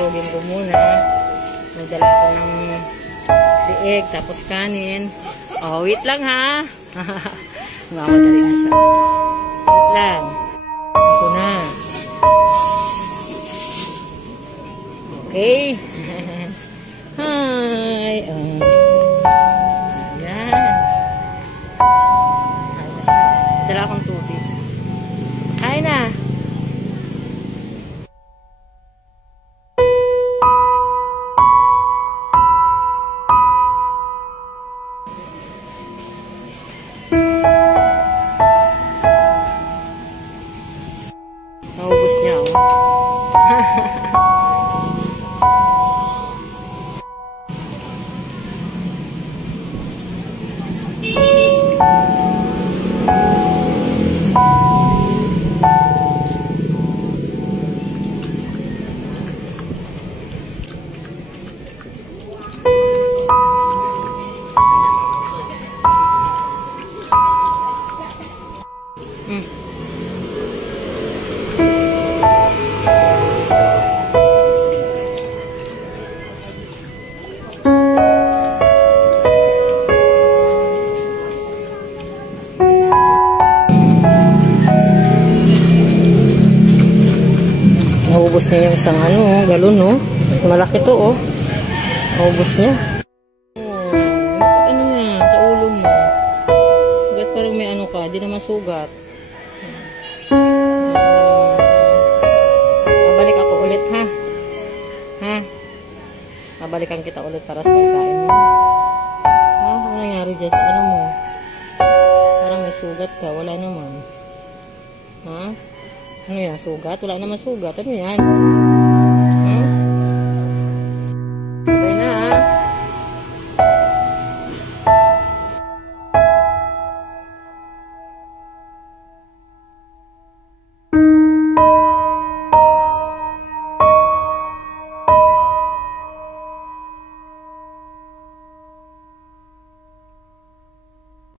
durugin ko muna. Nagdala ko ng liig, tapos kanin. Oh, wait lang ha. Mamadali na siya. Wait lang. Ito na. Okay. Hi. Ayan. Ayan na siya. Dala akong tubig. Hi na. Naubos niya, oh. Naubos niya yung isang galon, no? Malaki to, oh. Naubos niya. Oh, ano niya, sa ulo mo. Sugat parang may ano ka, di na masugat. Babalik ako ulit, ha? Ha? Babalikan kita ulit para sa pagkain mo. Ha? Ano nangyari dyan sa ano mo? Parang may sugat ka, wala naman. Ha? Ano yan? Sugat? Wala naman sugat. Ano yan?